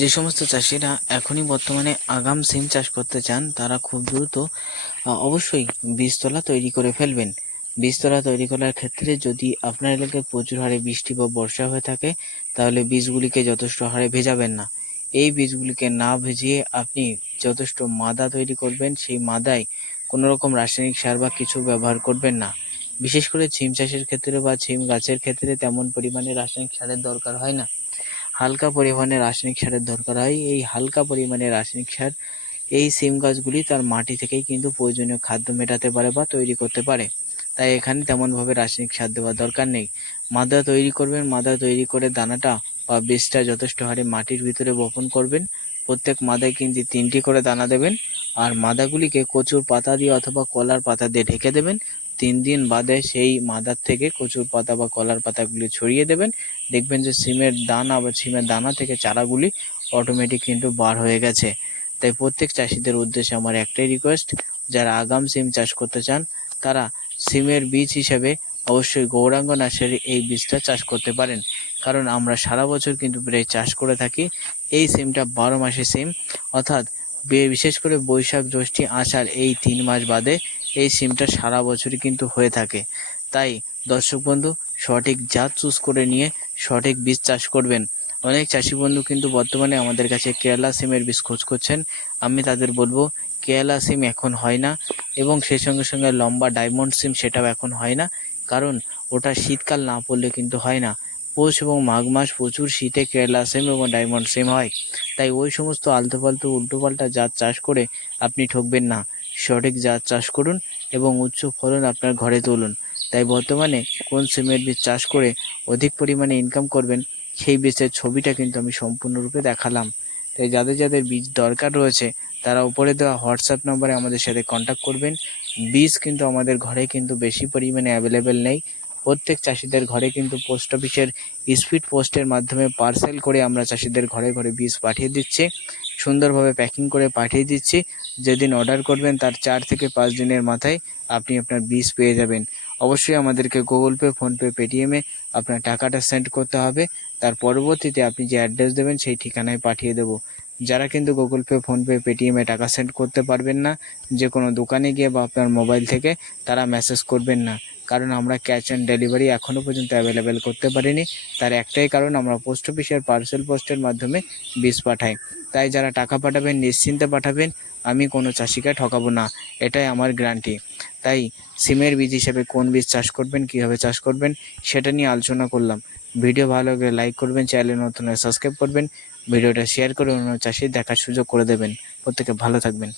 যে সমস্ত চাষিরা এখনই বর্তমানে আগাম সিম চাষ করতে চান তারা খুব দ্রুত অবশ্যই বীজতলা তৈরি করে ফেলবেন। বীজতলা তৈরি করার ক্ষেত্রে যদি আপনার এলাকায় প্রচুর হারে বৃষ্টি বা বর্ষা হয়ে থাকে তাহলে বীজগুলিকে যথেষ্ট হারে ভেজাবেন না। এই বীজগুলিকে না ভেজিয়ে আপনি যথেষ্ট মাদা তৈরি করবেন, সেই মাদায় কোনো রকম রাসায়নিক সার বা কিছু ব্যবহার করবেন না। বিশেষ করে সিম চাষের ক্ষেত্রে বা সিম গাছের ক্ষেত্রে তেমন পরিমাণে রাসায়নিক সারের দরকার হয় না, হালকা পরিমাণে রাসায়নিক সারের দরকার হয়। এই হালকা পরিমাণে রাসায়নিক সার এই সিম গাছগুলি তার মাটি থেকেই কিন্তু প্রয়োজনীয় খাদ্য মেটাতে পারে বা তৈরি করতে পারে। তাই এখানে তেমনভাবে রাসায়নিক সার দেওয়ার দরকার নেই। মাদা তৈরি করবেন, মাদা তৈরি করে দানাটা বা বীজটা যথেষ্ট হারে মাটির ভিতরে বপন করবেন। প্রত্যেক মাদায় কিন্তু 3টি করে দানা দেবেন, আর মাদাগুলিকে কচুর পাতা দিয়ে অথবা কলার পাতা দিয়ে ঢেকে দেবেন। 3 দিন বাদে সেই মাদার থেকে কচুর পাতা বা কলার পাতাগুলি ছড়িয়ে দেবেন। দেখবেন যে সিমের দানা বা সিমের দানা থেকে চারাগুলি অটোমেটিক কিন্তু বার হয়ে গেছে। তাই প্রত্যেক চাষিদের উদ্দেশ্যে আমার একটাই রিকোয়েস্ট, যারা আগাম সিম চাষ করতে চান তারা সিমের বীজ হিসেবে অবশ্যই গৌরাঙ্গ নার্সারি এই বীজটা চাষ করতে পারেন। কারণ আমরা সারা বছর কিন্তু প্রায় চাষ করে থাকি। এই সিমটা 12 মাসে সিম, অর্থাৎ বিশেষ করে বৈশাখ জ্যৈষ্ঠ আষাঢ় এই 3 মাস বাদে এই সিমটা সারা বছরই কিন্তু হয়ে থাকে। তাই দর্শক বন্ধু, সঠিক জাত চুজ করে নিয়ে সঠিক বীজ চাষ করবেন। অনেক চাষি বন্ধু কিন্তু বর্তমানে আমাদের কাছে কেরালা সিমের বীজ খোঁজ করছেন। আমি তাদের বলবো কেরালা সিম এখন হয় না, এবং সেই সঙ্গে সঙ্গে লম্বা ডায়মন্ড সিম সেটাও এখন হয় না। কারণ ওটা শীতকাল না পড়লে কিন্তু হয় না। পৌষ এবং মাঘ মাস প্রচুর শীতে কেরালা সিম এবং ডায়মন্ড সিম হয়। তাই ওই সমস্ত আলতোফালতু উল্টোপাল্টা জাত চাষ করে আপনি ঠকবেন না। সঠিক জাত চাষ করুন এবং উচ্চ ফলন আপনার ঘরে তুলুন। তাই বর্তমানে কোন সিমের বীজ চাষ করে অধিক পরিমাণে ইনকাম করবেন সেই বীজের ছবিটা কিন্তু আমি সম্পূর্ণরূপে দেখালাম। তাই যাদের যাদের বীজ দরকার রয়েছে তারা উপরে দেওয়া হোয়াটসঅ্যাপ নম্বরে আমাদের সাথে কন্ট্যাক্ট করবেন। বীজ কিন্তু আমাদের ঘরে কিন্তু বেশি পরিমাণে অ্যাভেলেবেল নেই। প্রত্যেক চাষিদের ঘরে কিন্তু পোস্ট অফিসের স্পিড পোস্টের মাধ্যমে পার্সেল করে আমরা চাষিদের ঘরে ঘরে বীজ পাঠিয়ে দিচ্ছি, সুন্দরভাবে প্যাকিং করে পাঠিয়ে দিচ্ছি। যেদিন অর্ডার করবেন তার 4 থেকে 5 দিনের মাথায় আপনি আপনার বীজ পেয়ে যাবেন। অবশ্যই আমাদেরকে গুগল পে, ফোনপে, পেটিএমে আপনার টাকাটা সেন্ড করতে হবে। তার পরবর্তীতে আপনি যে অ্যাড্রেস দেবেন সেই ঠিকানায় পাঠিয়ে দেব। যারা কিন্তু গুগল পে, ফোনপে, পেটিএমে টাকা সেন্ড করতে পারবেন না, যে কোনো দোকানে গিয়ে বা আপনার মোবাইল থেকে, তারা মেসেজ করবেন না। কারণ আমরা ক্যাশ অন ডেলিভারি এখনও পর্যন্ত অ্যাভেলেবেল করতে পারিনি। তার একটাই কারণ, আমরা পোস্ট অফিসের পার্সেল পোস্টের মাধ্যমে বীজ পাঠাই। তাই যারা টাকা পাঠাবেন নিশ্চিন্তে পাঠাবেন, আমি কোনো চাষিকে ঠকাবো না, এটাই আমার গ্যারান্টি। তাই সিমের বীজ হিসেবে কোন বীজ চাষ করবেন, কীভাবে চাষ করবেন সেটা নিয়ে আলোচনা করলাম। ভিডিও ভালো লাগলে লাইক করবেন, চ্যানেলে নতুন হলে সাবস্ক্রাইব করবেন, ভিডিওটা শেয়ার করে অন্য চাষি দেখার সুযোগ করে দেবেন। প্রত্যেকে ভালো থাকবেন।